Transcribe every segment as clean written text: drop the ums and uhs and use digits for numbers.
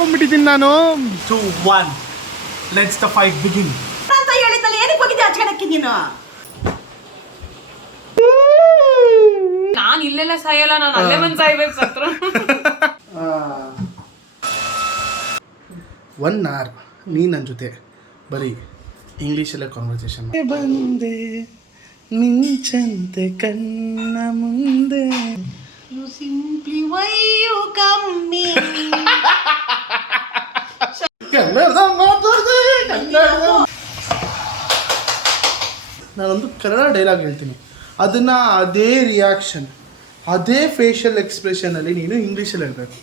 ಸಿಕ್ಕಾಕೊಂಡ್ಬಿಟ್ಟಿದ್ದೀನಿ ನಾನು. 2 1 let's the fight begin ಅಂತ ಹೇಳಿದ್ದಲ್ಲ, ಏನಕ್ಕೆ ಹೋಗಿದ್ದೆ ಆಚರಣೆಕ್ಕೆ ನೀನು? ನಾನು ಇಲ್ಲೆಲ್ಲ ಸಾಯಲ್ಲ, ನಾನು ಅಲ್ಲೇ ಬಂದು ಸಾಯ್ಬೇಕು ಸತ್ರ. 1 hour ನೀ ನನ್ನ ಜೊತೆ ಬರೀ ಇಂಗ್ಲೀಷಲ್ಲೇ ಕಾನ್ವರ್ಸೇಷನ್. ಬಂದೆ ಮಿಂಚಂತೆ ಕಣ್ಣ ಮುಂದೆ. You simply why you come me. ನಾನೊಂದು ಕನ್ನಡ ಡೈಲಾಗ್ ಹೇಳ್ತೀನಿ, ಅದನ್ನು ಅದೇ ರಿಯಾಕ್ಷನ್, ಅದೇ ಫೇಶಿಯಲ್ ಎಕ್ಸ್ಪ್ರೆಷನಲ್ಲಿ ನೀನು ಇಂಗ್ಲೀಷಲ್ಲಿ ಹೇಳ್ಬೇಕು.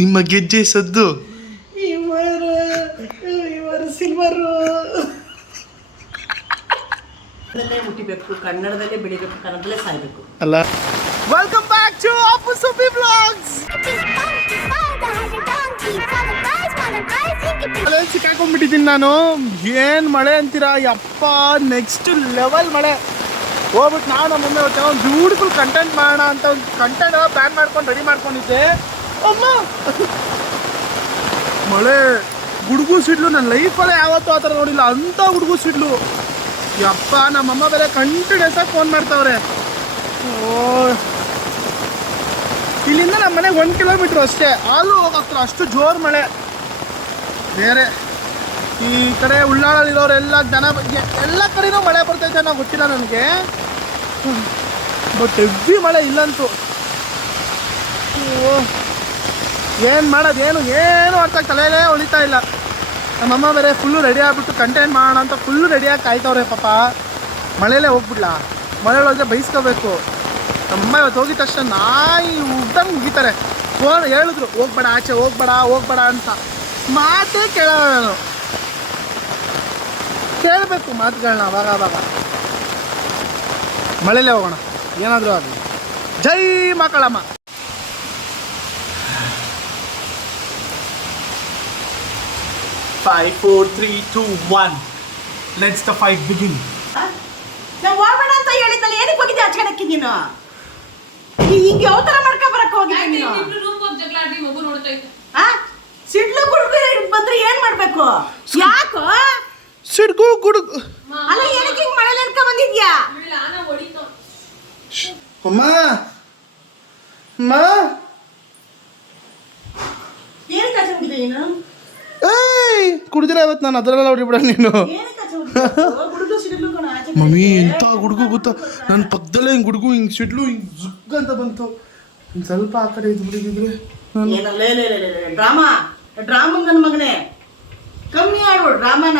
ನಿಮ್ಮ ಗೆಜ್ಜೆ ಸದ್ದು ಇವರ ಸಿಲ್ವರು ಹುಟ್ಟಿಬೇಕು, ಕನ್ನಡದಲ್ಲೇ ಬೆಳಿಬೇಕು, ಕನ್ನಡದಲ್ಲೇ ಸಾಯ್ಬೇಕು ಅಲ್ಲ. Welcome back to Appu Subbi vlogs. ಸಿಕ್ಕಾಕೊಂಡ್ಬಿಟ್ಟಿದ್ದೀನಿ ನಾನು. ಏನು ಮಳೆ ಅಂತೀರಾ ಯಪ್ಪ, ನೆಕ್ಸ್ಟ್ ಲೆವೆಲ್ ಮಳೆ. ಹೋಗ್ಬಿಟ್ಟು ನಾವು ನಮ್ಮ ಮಮ್ಮಿ ಹೊಟ್ಟೆ ಒಂದು ಬ್ಯೂಟಿಫುಲ್ ಕಂಟೆಂಟ್ ಮಾಡೋಣ ಅಂತ ಒಂದು ಕಂಟೆಂಟ್ ಪ್ಲ್ಯಾನ್ ಮಾಡ್ಕೊಂಡು ರೆಡಿ ಮಾಡ್ಕೊಂಡಿದ್ದೆ. ಅಮ್ಮ ಮಳೆ ಗುಡುಗು ಸಿಡ್ಲು, ನನ್ನ ಲೈಫಲ್ಲೇ ಯಾವತ್ತೂ ಆ ಥರ ನೋಡಿಲ್ಲ, ಅಂಥ ಗುಡುಗು ಸಿಡ್ಲು ಯಪ್ಪ. ನಮ್ಮಮ್ಮ ಬೇರೆ ಕಂಟಿನ್ಯೂಸ್ ಆಗಿ ಫೋನ್ ಮಾಡ್ತಾವ್ರೆ. ಓ, ಇಲ್ಲಿಂದ ನಮ್ಮ ಮನೆಗೆ 1 ಕಿಲೋಮೀಟ್ರ್ ಅಷ್ಟೇ, ಅಲ್ಲೂ ಹೋಗೋಗ್ತಾರೆ, ಅಷ್ಟು ಜೋರು ಮಳೆ. ಬೇರೆ ಈ ಕಡೆ ಉಳ್ಳಾಳಲ್ಲಿರೋರೆಲ್ಲ ಜನ ಎಲ್ಲ ಕಡೆನೂ ಮಳೆ ಬರ್ತೈತೆ ಅನ್ನೋ ಗೊತ್ತಿಲ್ಲ ನನಗೆ, ಬಟ್ ಹೆವ್ವಿ ಮಳೆ ಇಲ್ಲಂತೂ. ಏನು ಮಾಡೋದು ಏನು ಅರ್ಥ ತಲೆಯಲ್ಲೇ ಉಳಿತಾ ಇಲ್ಲ. ನಮ್ಮಮ್ಮ ಬೇರೆ ಫುಲ್ಲು ರೆಡಿ ಆಗಿಬಿಟ್ಟು ಕಂಟೆಂಟ್ ಮಾಡೋಣ ಅಂತ ಫುಲ್ಲು ರೆಡಿಯಾಗಿ ಕಾಯ್ತವ್ರೆ ಪಾಪ. ಮಳೆಯಲ್ಲೇ ಹೋಗ್ಬಿಡ್ಲಾ, ಮಳೆ ಹೋದ್ರೆ ಬೈಸ್ಕೋಬೇಕು. ನಮ್ಮಮ್ಮ ಇವತ್ತು ಹೋಗಿದ ತಕ್ಷಣ ನಾಯಿ ಉದ್ದಂಗೆ ಮುಗಿತಾರೆ. ಫೋನ್ ಹೇಳಿದ್ರು ಹೋಗ್ಬೇಡ ಆಚೆ, ಹೋಗ್ಬೇಡ ಅಂತ. ಮಾತೇ ಕೇಳೋಣ, ನಾನು ಕೇಳಬೇಕು ಮಾತುಗಳನ್ನ ಅವಾಗ. ಮಳೆಯಲ್ಲೇ ಹೋಗೋಣ, ಏನಾದರೂ ಆಗಲಿ. ಜೈ ಮಕ್ಕಳಮ್ಮ. Five, 4, 3, 2, 1 let's the fight begin. ನಾವು ಹೋಗೋಣ ಅಂತ ಹೇಳಿದ್ದಲ್ಲ, ಏನಕ್ಕೆ ಹೋಗಿದ್ದೆ ಆಚರಣೆಕ್ಕೆ ನೀನು? ಹಿಂಗೆ ಯಾವ ಥರ ಮಾಡ್ಕೊಂಬರಕ್ಕೆ ಹೋಗಿದ್ದೆ ನೀನು? ಸಿಡ್ಲು ಗುಡುಗು ಬಂದ್ರೆ ಏನ್ ಮಾಡ್ಬೇಕು? ಯಾಕೋ ಸಿಡ್ಗು ಗುಡುಗು ಅಲ್ಲ, ಏನಕ್ಕೆ ಹಿಂಗೆ ಮಳೆ ನೆನ್ಕೊಂಡ್ ಬಂದಿದ್ಯಾ? ಅಮ್ಮ ಏನಕ್ಕೆ ಆಚೆ ಹೋಗಿದ್ದೆ ನೀನು? ಏಯ್ ಕುಡಿದಿರ ಇವತ್ತು ನಾನು ಅದರಲ್ಲ ಹೊಡಿಬಿಡ ನೀನು. ಗುಡುಗು ಸಿಡ್ಲು ಕಣ ಆಚೆ. ಮಮ್ಮಿ ಎಂಥ ಗುಡುಗು ಗೊತ್ತಾ, ನನ್ನ ಪಕ್ಕದಲ್ಲೇ ಹಿಂಗೆ ಗುಡುಗು ಹಿಂಗೆ ಸಿಡ್ಲು ಹಿಂಗೆ ಜುಗ್ ಅಂತ ಬಂತು. ಹಿಂಗೆ ಸ್ವಲ್ಪ ಆ ಕಡೆ ಇದು ಬಿಡಿದ್ರೆ ಡ್ರಾಮಾ ನನ್ನ ಮಗನೇ, ಕಮ್ಮಿ ಆಡು ಡ್ರಾಮಾನ.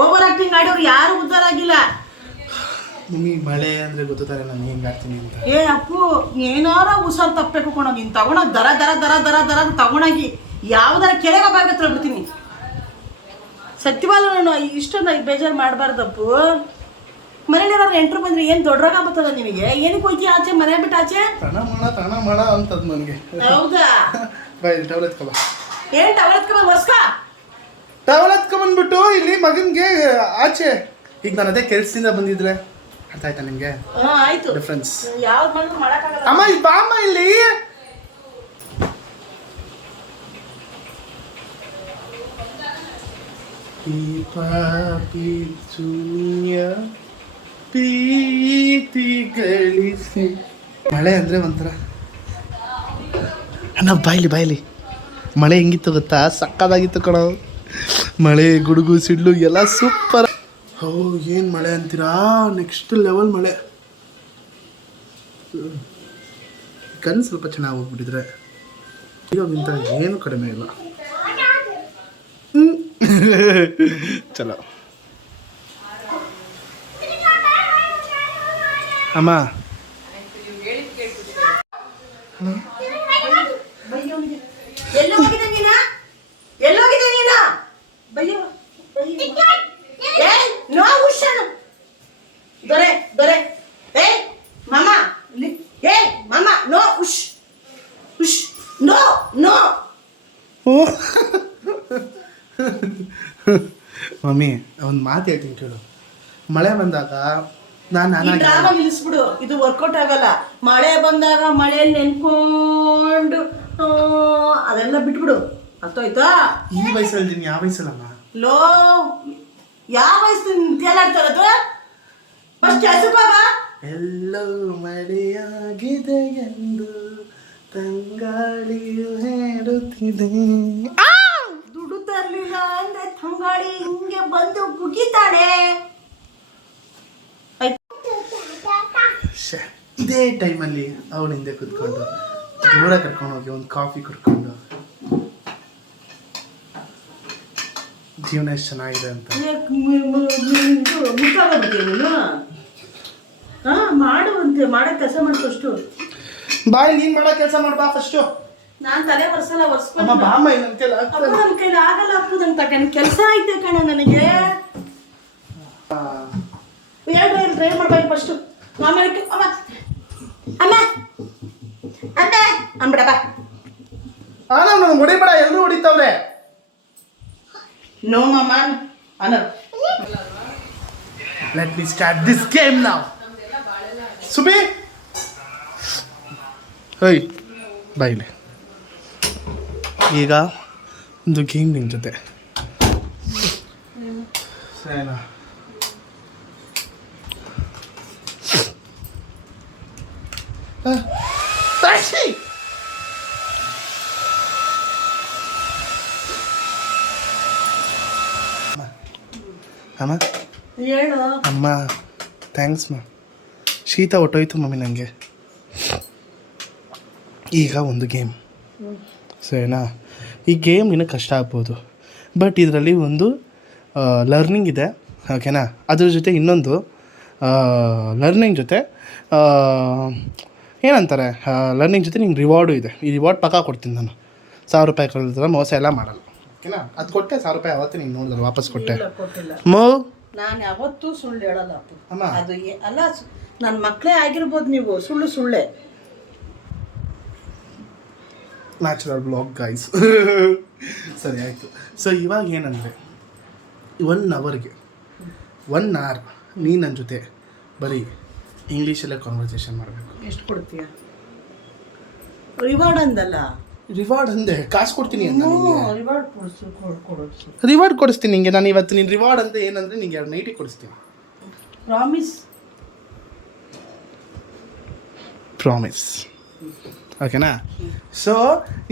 ಓವರ್ ಆಕ್ಟಿಂಗ್ ಆಡೋರು ಯಾರು ಉದ್ಧಾರ ಆಗಿಲ್ಲ. ಮಮ್ಮಿ ಮಳೆ ಅಂದರೆ ಗೊತ್ತಾರೆ ನಾನು ಹೆಂಗೆ ಆಡ್ತೀನಿ ಅಂತ. ಏ ಅಪ್ಪು, ಏನಾರ ಹುಷಾರು ತಪ್ಪಬೇಕು ಕೊಣ, ನೀನು ತಗೊಂಡೋಗಿ ದರ ತಗೊಂಡೋಗಿ ಯಾವ್ದಾರ ಕೆಳಗೆ ಭಾಗ ತಳ್ಬಿಡ್ತೀನಿ. ಸತ್ಯವಾದ ನಾನು ಇಷ್ಟೊಂದು ಬೇಜಾರು ಮಾಡಬಾರ್ದಪ್ಪು. ಮನೇಲಿರೋ ಎಂಟ್ರು ಬಂದ್ರೆ ಏನು ದೊಡ್ಡರಾಗ ಬರ್ತದ ನಿನಗೆ? ಏನಕ್ಕೆ ಹೋಯ್ತಿ ಆಚೆ, ಮನೆ ಬಿಟ್ಟು ಆಚೆ? ತಣ ಮಾಡ ಅಂತದ್ ನನಗೆ. ಹೌದಾ? ಬಾಯ್ ಟವಲ್ ಎತ್ಕೊ ಬಾ. ಏನು ಟವಲ್ ಎತ್ಕೊಂಡ್ ವರ್ಷ? ಟವಲ್ ಎತ್ಕೊಂಡ್ಬಂದ್ಬಿಟ್ಟು ಇಲ್ಲಿ ಮಗನ್ಗೆ ಆಚೆ. ಈಗ ನಾನು ಅದೇ ಕೆಲ್ಸದಿಂದ ಬಂದಿದ್ರೆ ಅರ್ಥ ಆಯ್ತಾ ನಿಮ್ಗೆ? ಆಯ್ತು, ಡಿಫ್ರೆನ್ಸ್. ಯಾವ್ದು ಮಾಡಿದ್ರು ಮಾಡಕ್ಕಾಗಲ್ಲ. ಅಮ್ಮ ಇಲ್ಲಿ ಬಾ, ಅಮ್ಮ ಇಲ್ಲಿ. ಈ ಪಾಪಿ ಶೂನ್ಯ ಪ್ರೀತಿ ಗಳಿಸಿ. ಮಳೆ ಅಂದರೆ ಒಂಥರ ಅಣ್ಣ ಬಾಯ್ಲಿ ಮಳೆ ಹೆಂಗಿತ್ತು ಗೊತ್ತಾ? ಸಕ್ಕದಾಗಿತ್ತು ಕಣೋ. ಮಳೆ ಗುಡುಗು ಸಿಡ್ಲು ಎಲ್ಲ ಸೂಪರ್. ಓ ಏನು ಮಳೆ ಅಂತೀರಾ, ನೆಕ್ಸ್ಟ್ ಲೆವೆಲ್ ಮಳೆ. ಕಣ್ಣು ಸ್ವಲ್ಪ ಚೆನ್ನಾಗಿ ಹೋಗ್ಬಿಟ್ಟಿದ್ರೆ ಇವಾಗಿಂತ ಏನು ಕಡಿಮೆ ಇಲ್ಲ. ಚಲೋ ಅಮ್ಮ. ಎಲ್ಲೋಗಿದೆ ನೀನು? ಬಯ್ಯೋ ನೋ ಹುಷಾರು ದೊರೆ ಏ ಮಾಮ ನೋ ಹುಷ್ ನೋ. ಓ ಮಮ್ಮಿ ಒಂದು ಮಾತು ಹೇಳ್ತೀನಿ ಕೇಳು. ಮಳೆ ಬಂದಾಗ ಡ್ರಾಮಾ ನಿಲ್ಲಿಸ್ಬಿಡು, ಇದು ವರ್ಕೌಟ್ ಆಗಲ್ಲ. ಮಳೆ ಬಂದಾಗ ಮಳೆಯಲ್ಲಿ ನೆನ್ಕೊಂಡು ಅದೆಲ್ಲ ಬಿಟ್ಬಿಡು, ಅರ್ಥಾಯ್ತಾ? ಈ ವಯಸ್ಸಲ್ಲಿ ನೀನು ಯಾವ ವಯಸ್ಸಲ್ಲಮ್ಮ? ಲೋ, ಯಾವ ವಯಸ್ಸು ತೇಲಾಡ್ತಾ ಇರೋದು? ಫಸ್ಟ್ ಕೆಲಸಕ್ಕೆ ಹೋಗ. ಎಲ್ಲೋ ಮಳೆಯಾಗಿದೆ ಎಂದು ತಂಗಾಳಿಯು ಹೇಳುತ್ತಿದೆ. ದುಡ್ಡು ತರ್ಲಿಲ್ಲ ಅಂದ್ರೆ ತಂಗಾಳಿ ಹಿಂಗೆ ಬಂದು ಬುಗಿತಾಳೆ. ಇದೇ ಟೈಮಲ್ಲಿ ಅವಳ ಹಿಂದೆ ಕುತ್ಕೊಂಡು ದೂರ ಕರ್ಕೊಂಡು ಹೋಗಿ ಒಂದು ಕಾಫಿ ಕುಡ್ಕೊಂಡು ಜೀವನ ಎಷ್ಟು ಚೆನ್ನಾಗಿದೆ ಅಂತ. ನೀನು ಮಾಡುವಂತೆ ಮಾಡೋ ಕೆಲಸ ಮಾಡ್ಕೊಷ್ಟು. ಬಾಯ್, ನೀನ್ ಮಾಡೋ ಕೆಲಸ ಮಾಡ್ಬಾ ಫಸ್ಟು. ನಾನ್ ತಲೆ ಒರ್ಸಲ್ಲ, ಅಮ್ಮ ಒರ್ಸ್ಕೊಂಡು ಬಾಮ್ಮ ಏನಂತೆಲ್ಲ ಅಪ್ಪ ನನ್ನ ಕೈಲಿ ಆಗಲ್ಲ. ಅಪ್ಪು ನನ್ನ ತಕ್ಕ ಕೆಲಸ ಐತೆ ಕಣ ನನಗೆ. ಎರಡು ಟ್ರೈ ಮಾಡ್ಬೇಕು ಫಸ್ಟು. ಆಮೇಲೆ ಅಮ್ಮ ಅಮ್ಮ ಅಮ್ಮ ಅಂದ್ಬಿಡಪ್ಪ. ನನಗೆ ಹೊಡಿಬೇಡ, ಎಲ್ಲರೂ ಹೊಡಿತಾವ್ರೆ. ನೋ ಮಮ್ಮ ಅನ್ನ. Let me start this game now. ಸುಬಿ, ಹೇಯ್ ಬಾಯಿಲೆ. ಈಗ ಒಂದು ಗೇಮ್ ನಿನ್ನ ಜೊತೆ, ಸರಿನಾ? ಅಮ್ಮ ಹೇಳು. ಅಮ್ಮ ಥ್ಯಾಂಕ್ಸ್ ಮಾ. ಶೀತ ಹೊಟ್ಟೋಯ್ತು ಮಮ್ಮಿ ನನಗೆ. ಈಗ ಒಂದು ಗೇಮ್, ಸರಿನಾ? ಈ ಗೇಮ್ ನಿನಗೆ ಕಷ್ಟ ಆಗ್ಬೋದು, ಬಟ್ ಇದರಲ್ಲಿ ಒಂದು ಲರ್ನಿಂಗ್ ಇದೆ, ಓಕೆನಾ? ಅದ್ರ ಜೊತೆ ಇನ್ನೊಂದು ಲರ್ನಿಂಗ್ ಜೊತೆ ಏನಂತಾರೆ, ಲರ್ನಿಂಗ್ ಜೊತೆ ನಿಂಗೆ ರಿವಾರ್ಡು ಇದೆ. ಈ ರಿವಾರ್ಡ್ ಪಕ್ಕ ಕೊಡ್ತೀನಿ ನಾನು. 1000 ರೂಪಾಯಿ ಕಳೆದ್ರೆ ಮೋಸ ಎಲ್ಲ ಮಾಡಲ್ಲ, ಓಕೆನಾ? ಅದು ಕೊಟ್ಟೆ 1000 ರೂಪಾಯಿ ಅವತ್ತೇ ನೀನು ನೋಡಿದ್ರೆ ವಾಪಸ್ ಕೊಟ್ಟೆ. ಕೊಟ್ಟಿಲ್ಲ. ಮೋ ನಾನು ಯಾವತ್ತೂ ಸುಳ್ಳು ಹೇಳಲ್ಲ ಅಪ್ಪು. ಅಮ್ಮ. ಅದು ಅಲ್ಲ, ನನ್ನ ಮಕ್ಕಳೇ ಆಗಿರ್ಬೋದು, ನೀವು ಸುಳ್ಳೆ. Natural blog guys. ಸರಿ ಆಯಿತು. ಸೊ ಇವಾಗ ಏನಂದರೆ 1 ಅವರ್ಗೆ 1 ಅವರ್ ನೀನು ನನ್ನ ಜೊತೆ ಬರೀ ಇಂಗ್ಲೀಷಲ್ಲೇ ಕಾನ್ವರ್ಸೇಷನ್ ಮಾಡಬೇಕು. ಎಷ್ಟು ಕೊಡ್ತೀಯ? ರಿವಾರ್ಡ್ ಅಂದಲ್ಲ. ರಿವಾರ್ಡ್ ಅಂದೆ, ಕಾಸು ಕೊಡ್ತೀನಿ ಅಂತ. ರಿವಾರ್ಡ್ ಕೊಡಿಸು. ರಿವಾರ್ಡ್ ಕೊಡಿಸ್ತೀನಿ ನಿಂಗೆ ನಾನು ಇವತ್ತು. ನೀನು ರಿವಾರ್ಡ್ ಅಂತ ಏನಂದರೆ ನಿಂಗೆ 2 ನೈಟಿ ಕೊಡಿಸ್ತೀನಿ. ಪ್ರಾಮಿಸ್, ಓಕೆನಾ? ಸೊ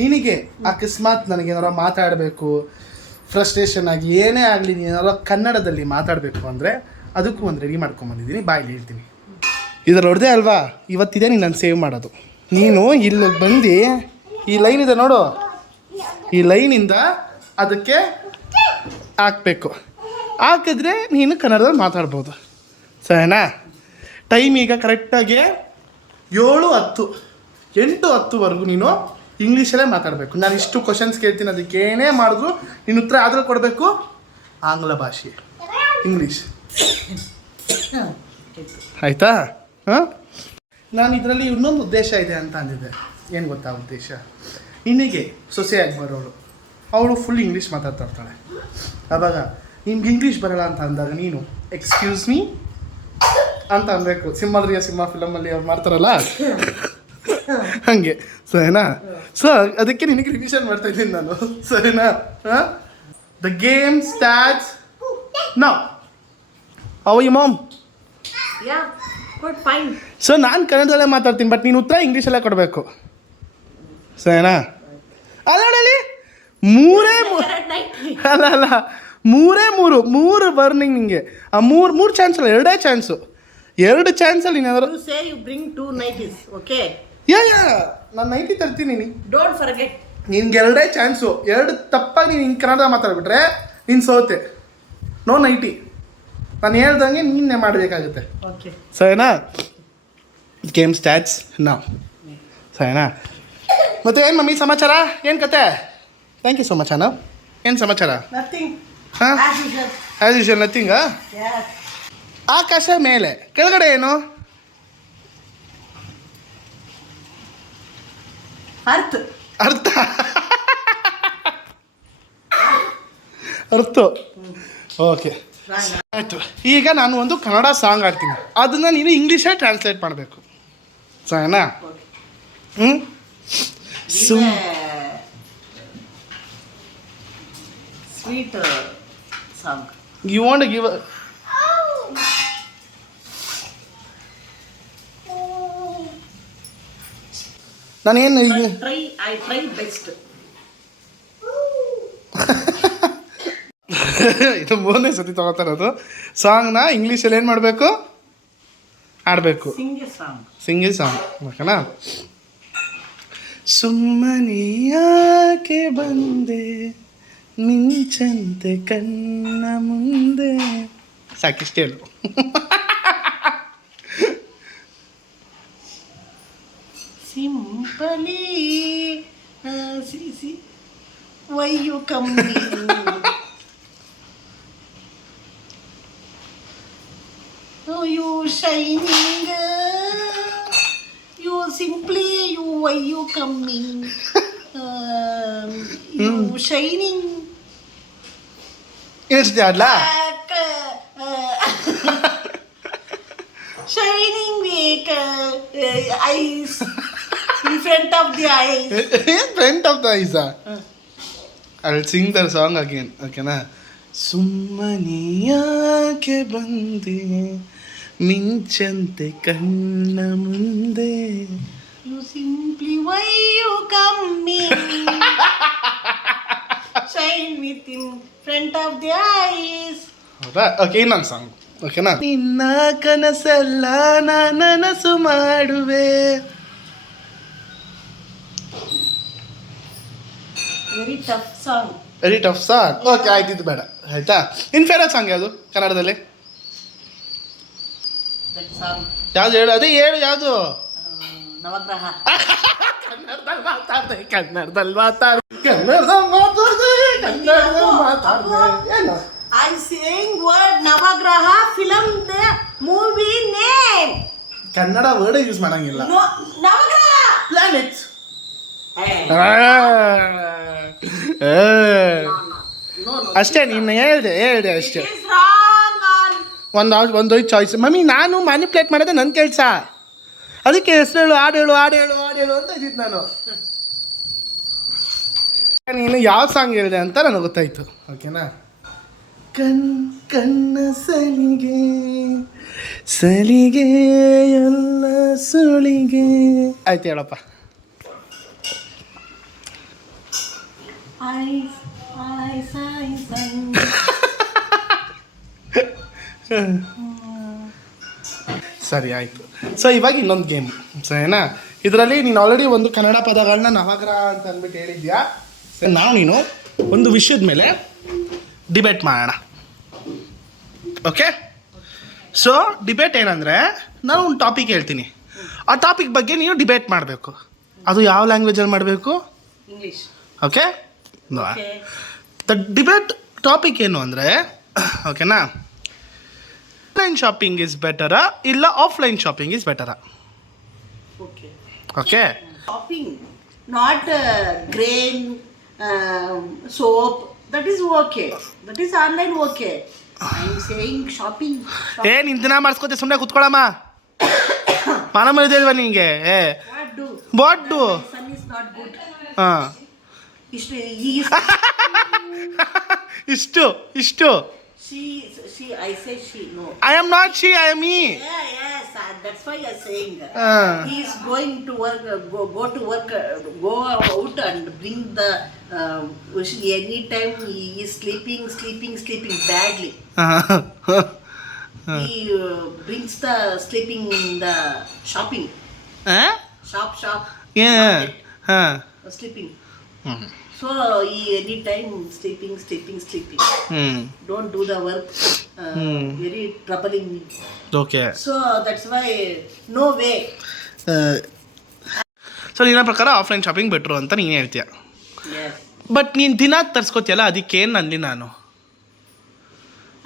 ನಿನಗೆ ಅಕಸ್ಮಾತ್ ನನಗೇನಾರ ಮಾತಾಡಬೇಕು, ಫ್ರಸ್ಟ್ರೇಷನ್ ಆಗಿ ಏನೇ ಆಗಲಿ, ನೀನಾರ ಕನ್ನಡದಲ್ಲಿ ಮಾತಾಡಬೇಕು ಅಂದರೆ ಅದಕ್ಕೂ ಒಂದು ರೆಡಿ ಮಾಡ್ಕೊಂಬಂದಿದ್ದೀನಿ, ಬಾಯಲ್ಲಿ ಹೇಳ್ತೀನಿ. ಇದರಲ್ಲಿ ಹೊಡೆದೆ ಅಲ್ವಾ, ಇವತ್ತಿದೆ ನೀನು ನಾನು ಸೇವ್ ಮಾಡೋದು. ನೀನು ಇಲ್ಲಿ ಬಂದು ಈ ಲೈನ್ ಇದೆ ನೋಡು, ಈ ಲೈನಿಂದ ಅದಕ್ಕೆ ಹಾಕಬೇಕು. ಹಾಕಿದ್ರೆ ನೀನು ಕನ್ನಡದಲ್ಲಿ ಮಾತಾಡ್ಬೋದು, ಸರಿನಾ? ಟೈಮ್ ಈಗ ಕರೆಕ್ಟಾಗಿ 7:10 8:10ವರೆಗೂ ನೀನು ಇಂಗ್ಲೀಷಲ್ಲೇ ಮಾತಾಡಬೇಕು. ನಾನು ಇಷ್ಟು ಕ್ವಶನ್ಸ್ ಕೇಳ್ತೀನಿ, ಅದಕ್ಕೆ ಏನೇ ಮಾಡಿದ್ರು ನೀನು ಉತ್ತರ ಆದರೂ ಕೊಡಬೇಕು. ಆಂಗ್ಲ ಭಾಷೆ, ಇಂಗ್ಲೀಷ್, ಆಯಿತಾ? ಹಾಂ, ನಾನು ಇದರಲ್ಲಿ ಇನ್ನೊಂದು ಉದ್ದೇಶ ಇದೆ ಅಂತ ಅಂದಿದ್ದೆ. ಏನು ಗೊತ್ತಾ ಉದ್ದೇಶ? ನಿನಗೆ ಸೊಸೆಯಾಗಿ ಬರೋಳು, ಅವಳು ಫುಲ್ ಇಂಗ್ಲೀಷ್ ಮಾತಾಡ್ತಾ ಇರ್ತಾಳೆ. ಆವಾಗ ನಿಮ್ಗೆ ಇಂಗ್ಲೀಷ್ ಬರೋಲ್ಲ ಅಂತ ಅಂದಾಗ ನೀನು ಎಕ್ಸ್ಕ್ಯೂಸ್ ಮೀ ಅಂತ ಅನ್ಬೇಕು. ಸಿಂಹ ಫಿಲಮಲ್ಲಿ ಅವ್ರು ಮಾಡ್ತಾರಲ್ಲ ಹಾಗೆ, ಸರಿನಾ? ಸೊ ಅದಕ್ಕೆ ನಿನಗೆ ರಿವಿಷನ್ ಮಾಡ್ತಾ ಇದ್ದೀನಿ ನಾನು, ಸರಿನಾ? ಹಾಂ, the game starts now. How you mom? So ನಾನು ಕನ್ನಡದಲ್ಲೇ ಮಾತಾಡ್ತೀನಿ, ಬಟ್ ನೀನು ಉತ್ತರ ಇಂಗ್ಲೀಷಲ್ಲೇ ಕೊಡಬೇಕು, ಸರಿನಾ? ಅಲ್ಲ ನೋಡಿ, ಮೂರು ಬರ್ನಿಂಗ್ ನಿಂಗೆ. ಆ ಮೂರು ಚಾನ್ಸ್ ಅಲ್ಲ, 2 ಚಾನ್ಸು. 2 ಚಾನ್ಸಲ್ಲಿ ನೀನಾದರೂ ನಾನು ನೈಟಿ ತರ್ತೀನಿ. Don't forget. ನಿನ್ಗೆ 2 ಚಾನ್ಸು. 2 ತಪ್ಪಾಗಿ ನೀನು ಹಿಂಗೆ ಕನ್ನಡ ಮಾತಾಡ್ಬಿಟ್ರೆ ನೀನು ಸೋತೆ. No ninety. ನಾನು ಹೇಳ್ದಂಗೆ ನೀನೇ ಮಾಡಬೇಕಾಗುತ್ತೆ, ಸರಿನಾ? ಗೇಮ್ ಸ್ಟಾರ್ಟ್ಸ್ ನಾವು, ಸರಿನಾ? ಮತ್ತೆ ಏನು ಮಮ್ಮಿ ಸಮಾಚಾರ? ಏನು ಕತೆ? ಥ್ಯಾಂಕ್ ಯು ಸೊ ಮಚ್ ಅಣ್ಣ. ಏನು ಸಮಾಚಾರ? ಹಾಂ, ಆ್ಯಸ್ ಯೂಶುವಲ್ ನಥಿಂಗಾ? ಆಕಾಶ ಮೇಲೆ, ಕೆಳಗಡೆ ಏನು? ಅರ್ಥ ಓಕೆ, ಆಯಿತು. ಈಗ ನಾನು ಒಂದು ಕನ್ನಡ ಸಾಂಗ್ ಆಡ್ತೀನಿ, ಅದನ್ನು ನೀನು ಇಂಗ್ಲೀಷಲ್ಲಿ ಟ್ರಾನ್ಸ್ಲೇಟ್ ಮಾಡಬೇಕು, ಸರಿನಾ? Sweet song. You want give ನಾನೇನು ಈಗ ಐ ಟ್ರೈ ಬೆಸ್ಟ್. ಇದು ಮೂರನೇ ಸತಿ ತಗೋತಾರದು ಸಾಂಗ್ನ ಇಂಗ್ಲೀಷಲ್ಲಿ ಏನು ಮಾಡಬೇಕು ಆಡಬೇಕು. ಸಿಂಗಿ ಸಾಂಗ್ ಓಕೆನಾ. ಸುಮ್ಮನೆ ಯಾಕೆ ಬಂದೆ ಮಿಂಚಂತೆ ಕಣ್ಣ ಮುಂದೆ, ಸಾಕಿಷ್ಟು ಹೇಳು. Simply why you coming, you shining, you simply you why you coming, you shining ಎಷ್ಟು ಆಡ್ಲಾ back, shining weak eyes in front of the eyes. Front of the ಐಸಾ. I will sing the song again ಓಕೆನಾ. ಸುಮ್ಮನೆ ಯಾಕೆ ಬಂದೆ ಮಿಂಚಂತೆ ಕಣ್ಣ ಮುಂದೆ, You simply why you coming, shine with in front of the eyes. ಹೌದಾ? ಓಕೆ, ಇನ್ನೊಂದು song ಓಕೆನಾ. ನಿನ್ನ ಕನಸೆಲ್ಲ ನನಸು ಮಾಡುವೆ. Very tough song. Very tough song. Okay ಆಯ್ತು, ಇದು ಬೇಡ ಆಯ್ತಾ. ಇನ್ನು ಫೇವರೇಟ್ ಸಾಂಗ್ ಯಾವುದು ಕನ್ನಡದಲ್ಲಿ? That song ಯಾವ್ದು ಹೇಳು, ಅದೇ ಹೇಳು ಯಾವುದು. ನವಗ್ರಹ. ಕನ್ನಡದಲ್ಲಿ ಮಾತಾಡ್ದೆ ಕನ್ನಡದಲ್ಲಿ ಮಾತಾಡ್ದೆ ಕನ್ನಡದಲ್ಲಿ ಮಾತಾಡ್ದೆ ಏನು I saying word Navagraha film the movie name. Kannada word use ಮಾಡಂಗಿಲ್ಲ. No, Navagraha. Planets. Hey. No. ಅಷ್ಟೇ, ನೀನು ಹೇಳ್ದೆ ಅಷ್ಟೇ. It is wrong on. ಒಂದು ಚಾಯ್ಸ್. ಮಮ್ಮಿ ನಾನು ಮ್ಯಾನಿಪ್ಯುಲೇಟ್ ಮಾಡೋದೇ ನನ್ನ ಕೆಲಸ, ಅದಕ್ಕೆ ಹೆಸರು ಹೇಳು ಹಾಡು ಅಂತ ಇದ್ದಿದ್ದು ನಾನು. ನೀನು ಯಾವ ಸಾಂಗ್ ಹೇಳಿದೆ ಅಂತ ನನಗೆ ಗೊತ್ತಾಯ್ತು ಓಕೆನಾ. ಕಣ್ಣ ಸಲಿಗೆ ಎಲ್ಲ ಸುಳಿಗೆ. ಆಯ್ತು ಹೇಳಪ್ಪ. Eyes. ಸರಿ ಆಯಿತು. ಸೊ ಇವಾಗ ಇನ್ನೊಂದು ಗೇಮ್ ಸರಿನಾ. ಇದರಲ್ಲಿ ನೀನು ಆಲ್ರೆಡಿ ಒಂದು ಕನ್ನಡ ಪದಗಳನ್ನ ನವಗ್ರಹ ಅಂತ ಅಂದ್ಬಿಟ್ಟು ಹೇಳಿದ್ಯಾ. ನೀನು ಒಂದು ವಿಷಯದ ಮೇಲೆ ಡಿಬೇಟ್ ಮಾಡೋಣ ಓಕೆ. ಸೊ ಡಿಬೇಟ್ ಏನಂದರೆ, ನಾನು ಒಂದು ಟಾಪಿಕ್ ಹೇಳ್ತೀನಿ, ಆ ಟಾಪಿಕ್ ಬಗ್ಗೆ ನೀನು ಡಿಬೇಟ್ ಮಾಡಬೇಕು. ಅದು ಯಾವ ಲ್ಯಾಂಗ್ವೇಜಲ್ಲಿ ಮಾಡಬೇಕು? English. Okay. Okay. The debate topic ಏನು ಅಂದರೆ ಓಕೆನಾ, ಆನ್ಲೈನ್ ಶಾಪಿಂಗ್ ಇಸ್ ಬೆಟರಾ ಇಲ್ಲ ಆಫ್ಲೈನ್ ಶಾಪಿಂಗ್ ಇಸ್ ಬೆಟರಾ? Okay. Okay. Shopping, not grain, soap. That is okay. That is online okay. I'm saying shopping. ನಿನ್ ದಿನ ಮಾಡಿಸ್ಕೋತೆ, ಸುಮ್ಮನೆ ಕುತ್ಕೊಳ್ಳಮ್ಮ. ಮನ ಮರಿದಿಲ್ವಾ ನಿಂಗೆ? What do? What do? My son is not good. ಹಾಂ, He is. ಇಷ್ಟು She. I say she. No. I am not she, I am ಈ. Yeah, yes. That's why I'm saying. Ah. He is going to work. Go to work. Go out and bring the. Anytime he is sleeping badly. He brings the sleeping in the shopping. Shop. ಹಾಂ. Sleeping. So he anytime sleeping. Don't do the work. Very troubling me. Okay. So that's why no way. So ನಿನ್ನ ಪ್ರಕಾರ offline shopping better ಅಂತ ನೀನು ಹೇಳ್ತೀಯ. Yes. But ನೀನು ದಿನ ತರಿಸ್ಕೋತಿಯಲ್ಲ, ಅದಕ್ಕೇನು ಅಂದಿ ನಾನು?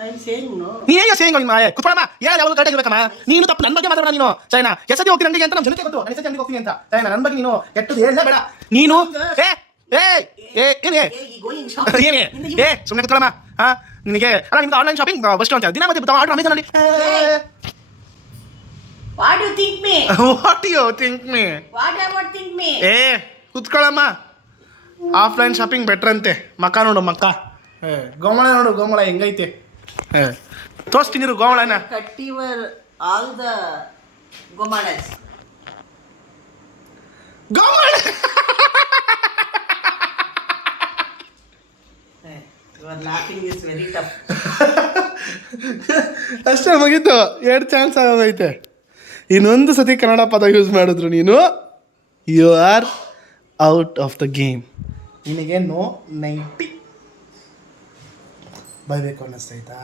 I'm saying no. ನೀ ಹೇಗೆ ಸೇಂಗ್ ಕುತ್ಕೊಳಮ್ಮ, ಯಾರು ಯಾವಾಗ ಕರೆಕ್ಟ್ ಇರ್ಬೇಕಮ್ಮ. ನೀನು ತಪ್ಪು ನನ್ನ ಬಗ್ಗೆ ಮಾತಾಡೋಣ ನೀನು ಸರಿನಾ. ಎಸತಿ ಹೋಗ್ತೀನಿ ಅಂಗಡಿಗೆ ಅಂತ ನಮ್ಮ ಜನತೆ ಗೊತ್ತು, ಎಸತಿ ಅಂಗಡಿಗೆ ಹೋಗ್ತೀನಿ ಅಂತ ಸರಿನಾ. ನನ್ನ ಬಗ್ಗೆ ನೀನು ಕೆಟ್ಟದ್ದು ಹೇಳಲೇ ಬೇಡ ನೀನು. ಸುಮ್ಮನೆ ಕುತ್ಕೊಳಮ್ಮ. ಹಾಂ, ನಿನಗೆ ಅಲ್ಲ, ನಿಮ್ಗೆ ಆನ್ಲೈನ್ ಶಾಪಿಂಗ್ ಬೆಸ್ಟ್ ಅಂತ ದಿನ ಮತ್ತೆ ಆರ್ಡರ್ ಅಮೆಝಾನಲ್ಲಿ. What do you think me? What you think me? Whatever think me. ಕುತ್ಕೊಳಮ್ಮ. ಆಫ್ಲೈನ್ ಶಾಪಿಂಗ್ ಬೆಟ್ರ್ ಅಂತೆ. ಮಕ್ಕ ನೋಡು ಮಕ್ಕ. ಗೋಮಳ ನೋಡು, ಗೋಮಳ ಹೆಂಗೈತೆ. ತೋರಿಸ್ತೀನಿ ಗೋಮಳನ. Cut your all the gomadas. ಗೋಮಳ Your laughing is very tough. ಅಷ್ಟೇ ಮುಗೀತು. 2 ಚಾನ್ಸ್ ಆಗೋದೈತೆ. ಇನ್ನೊಂದು ಸತಿ ಕನ್ನಡ ಪದ ಯೂಸ್ ಮಾಡಿದ್ರು ನೀನು, you are out of the game. ನಿನಗೆ ನೋ 90 ಬರಬೇಕು ಅನ್ನಿಸ್ತೈತಾ?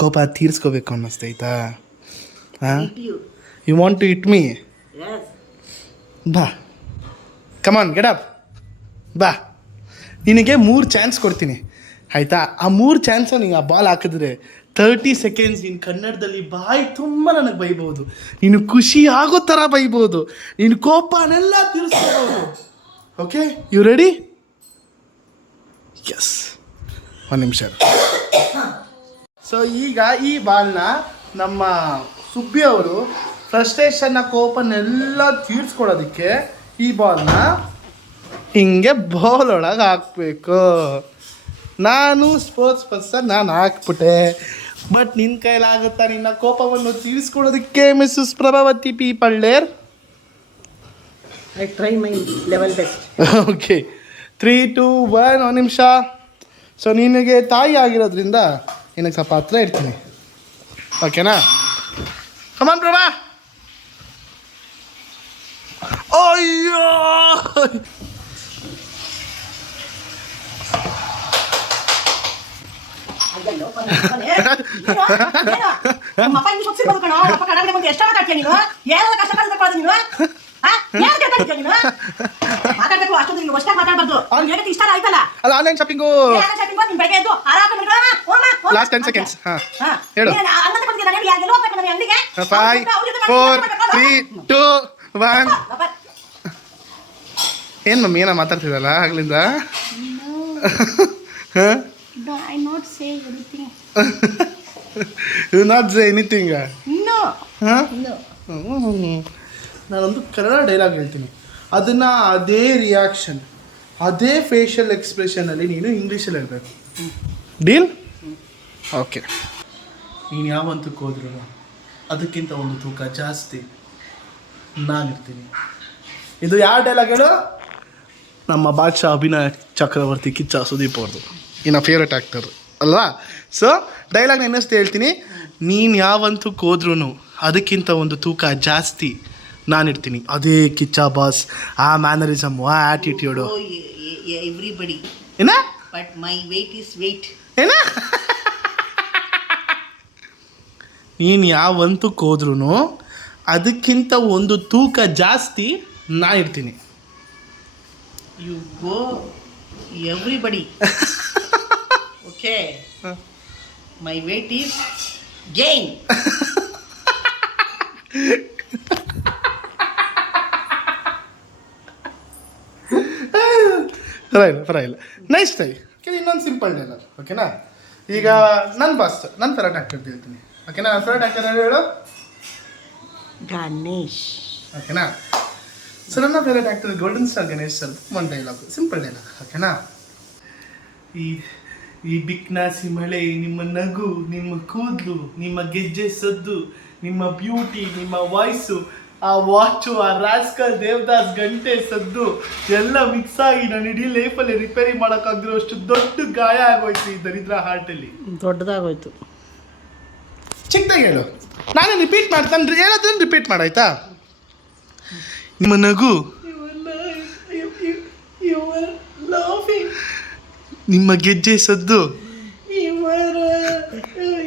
ಕೋಪ ತೀರ್ಸ್ಕೋಬೇಕು ಅನ್ನಿಸ್ತೈತಾ? ಹಾಂ, Eat you. You want to eat me? Yes. ಬಾ, ಕಮಾನ್ ಗೆಟ್ ಅಪ್, ಬಾ. ನಿನಗೆ 3 ಚಾನ್ಸ್ ಕೊಡ್ತೀನಿ ಆಯಿತಾ? ಆ 3 ಚಾನ್ಸು ನೀನು ಆ ಬಾಲ್ ಹಾಕಿದ್ರೆ 30 ಸೆಕೆಂಡ್ಸ್ ನೀನು ಕನ್ನಡದಲ್ಲಿ ಬಾಯಿ ತುಂಬ ನನಗೆ ಬೈಬೋದು, ನೀನು ಖುಷಿ ಆಗೋ ಥರ ಬೈಬೋದು, ನೀನು ಕೋಪನೆಲ್ಲ ತೀರಿಸ್ಕೋಬೋದು. Okay, you ready? ಎಸ್, 1 ನಿಮಿಷ. ಸೊ ಈಗ ಈ ಬಾಲ್ನ ನಮ್ಮ ಸುಬ್ಬಿ ಅವರು ಫ್ರಸ್ಟ್ರೇಷನ್ನ ಕೋಪನೆಲ್ಲ ತೀರ್ಸ್ಕೊಡೋದಕ್ಕೆ ಈ ಬಾಲ್ನ ಹಿಂಗೆ ಬಾಲ್ ಒಳಗೆ ಹಾಕಬೇಕು. ನಾನು ಸ್ಪೋರ್ಟ್ಸ್ ಪರ್ಸನ್, ನಾನು ಹಾಕ್ಬಿಟ್ಟೆ. ಬಟ್ ನಿನ್ನ ಕೈಲಾಗುತ್ತಾ ನಿನ್ನ ಕೋಪವನ್ನು ತೀರಿಸ್ಕೊಡೋದಕ್ಕೆ ಮಿಸ್ಸಸ್ ಪ್ರಭಾವತಿ ಪಿ ಪಳ್ಳೇರ್? I try my level best. Okay, 3, 2, 1, 1 ನಿಮಿಷ. ಸೊ ನಿನಗೆ ತಾಯಿ ಆಗಿರೋದ್ರಿಂದ ನಿನಗೆ ಸ್ವಲ್ಪ ಹತ್ರ ಇರ್ತೀನಿ, ಓಕೆನಾ? ಕಮಾನ್ ಪ್ರಭಾ. ಅಯ್ಯೋ, ನಮ್ಮಪ್ಪ ಇಂಗ್ಲಿಷ್ ಓದಿಸಿರ್ಬೋದು ಕಣೋ. ಅಪ್ಪ ಕನ್ನಡ ಬಂದು ಎಷ್ಟು ಮಾತಾಡ್ತೀಯ ನೀನು? ಏನೋ ಕಷ್ಟ ಕಳ್ಕೊಳ್ಳೋದು ನೀನು? ಏನು ಕೇಳ್ಕೊಂಡಿದ್ಯಾ ನೀನು? ಮಾತಾಡ್ಬೇಕು, ಅಷ್ಟೊಂದು ನೀನು ಅಷ್ಟೇ ಮಾತಾಡ್ಬಾರ್ದು. ಹೇಗೆ ಇಷ್ಟ ಆಯ್ತಲ್ಲ? ಅಲ್ಲ ಆನ್ಲೈನ್ ಶಾಪಿಂಗು ನೀನು ಬೆಳಗ್ಗೆ ಎದ್ದು ಆರಾಮ ಲಾಸ್ಟ್ 10 ಸೆಕೆಂಡ್ಸ್. ಹಾಂ, ಹೇಳು. 5, 4, 3, 2, 1. ಏನು ಮಮ್ಮಿ ಏನೋ ಮಾತಾಡ್ತಿದ್ದಲ್ಲ ಆಗ್ಲಿಂದ? ಹಾಂ, No, I not say anything. You not say anything? No. ಹಾಂ, No. ನಾನೊಂದು ಕನ್ನಡ ಡೈಲಾಗ್ ಹೇಳ್ತೀನಿ, ಅದನ್ನು ಅದೇ ರಿಯಾಕ್ಷನ್, ಅದೇ ಫೇಶಿಯಲ್ ಎಕ್ಸ್ಪ್ರೆಷನಲ್ಲಿ ನೀನು ಇಂಗ್ಲೀಷಲ್ಲಿ ಹೇಳಬೇಕು. ಡೀಲ್? ಓಕೆ. ನೀನು ಯಾವ ಹಂತಕ್ಕೆ ಹೋದ್ರು ಅದಕ್ಕಿಂತ ಒಂದು ತೂಕ ಜಾಸ್ತಿ ನಾನಿರ್ತೀನಿ. ಇದು ಯಾವ ಡೈಲಾಗ್ ಹೇಳು? ನಮ್ಮ ಬಾದ್ಶಾ ಅಭಿನಯ ಚಕ್ರವರ್ತಿ ಕಿಚ್ಚ ಸುದೀಪ್ ಅವ್ರದ್ದು, ಇನ್ನು ಫೇವ್ರೆಟ್ ಆ್ಯಕ್ಟರ್ ಅಲ್ವಾ? ಸೊ ಡೈಲಾಗ್ನ ಇನ್ನಷ್ಟು ಹೇಳ್ತೀನಿ, ನೀನು ಯಾವ ಹಂತಕ್ಕೆ ಹೋದ್ರೂ ಅದಕ್ಕಿಂತ ಒಂದು ತೂಕ ಜಾಸ್ತಿ ನಾನಿರ್ತೀನಿ. ಅದೇ ಕಿಚ್ಚ ಬಾಸ್, ಆ ಮ್ಯಾನರಿಸಮು, ಆ ಆ್ಯಟಿಟ್ಯೂಡು. Everybody. ಏನ? But my weight is weight. ಏನ? ನೀನು ಯಾವ ಹಂತಕ್ಕೆ ಹೋದ್ರೂ ಅದಕ್ಕಿಂತ ಒಂದು ತೂಕ ಜಾಸ್ತಿ ನಾನಿರ್ತೀನಿ. You go, everybody. Okay. My weight is gain. ಪರವಾಗಿಲ್ಲ. Nice try. ಇನ್ನೊಂದು ಸಿಂಪಲ್ ಡೈಲಾಗ್, ಓಕೆನಾ? ಈಗ ನನ್ನ ನನ್ನ ಫೇವ್ರೇಟ್ ಆ್ಯಕ್ಟರ್ ಹೇಳ್ತೀನಿ, ಓಕೆನಾ? ನನ್ನ ಫೇವ್ರೇಟ್ ಆ್ಯಕ್ಟರ್ ಹೇಳು. Ganesh. ಓಕೆನಾ? ಸೊ ನನ್ನ favourite actor golden star Ganesh sir. ಒಂದು ಡೈಲಾಗ್, ಸಿಂಪಲ್ ಡೈಲಾಗ್, ಓಕೆನಾ? ಈ ಬಿಕ್ನಾಸಿ ಮಳೆ, ನಿಮ್ಮ ನಗು, ನಿಮ್ಮ ಕೂದಲು, ನಿಮ್ಮ ಗೆಜ್ಜೆ ಸದ್ದು, ನಿಮ್ಮ ಬ್ಯೂಟಿ, ನಿಮ್ಮ ವಾಯ್ಸು, ಆ ವಾಚು, ಆ ರಾಸ್ಕಲ್ ದೇವದಾಸ್ ಗಂಟೆ ಸದ್ದು ಎಲ್ಲ ಮಿಕ್ಸ್ ಆಗಿ ನಾನು ಇಡೀ ಲೈಫಲ್ಲಿ ರಿಪೇರಿ ಮಾಡೋಕ್ಕಾಗದಿರೋ ಅಷ್ಟು ದೊಡ್ಡ ಗಾಯ ಆಗೋಯ್ತು ಈ ದರಿದ್ರ ಹಾರ್ಟಲ್ಲಿ. ದೊಡ್ಡದಾಗೋಯ್ತು. ಚಿಕ್ಕದಾಗಿ ಹೇಳು, ನಾನೇ ರಿಪೀಟ್ ಮಾಡ್ತಾನೆ, ಹೇಳೋದನ್ನು ರಿಪೀಟ್ ಮಾಡಾಯ್ತಾ? ನಿಮ್ಮ ನಗು, ನಿಮ್ಮ ಗೆಜ್ಜೆ ಸದ್ದು,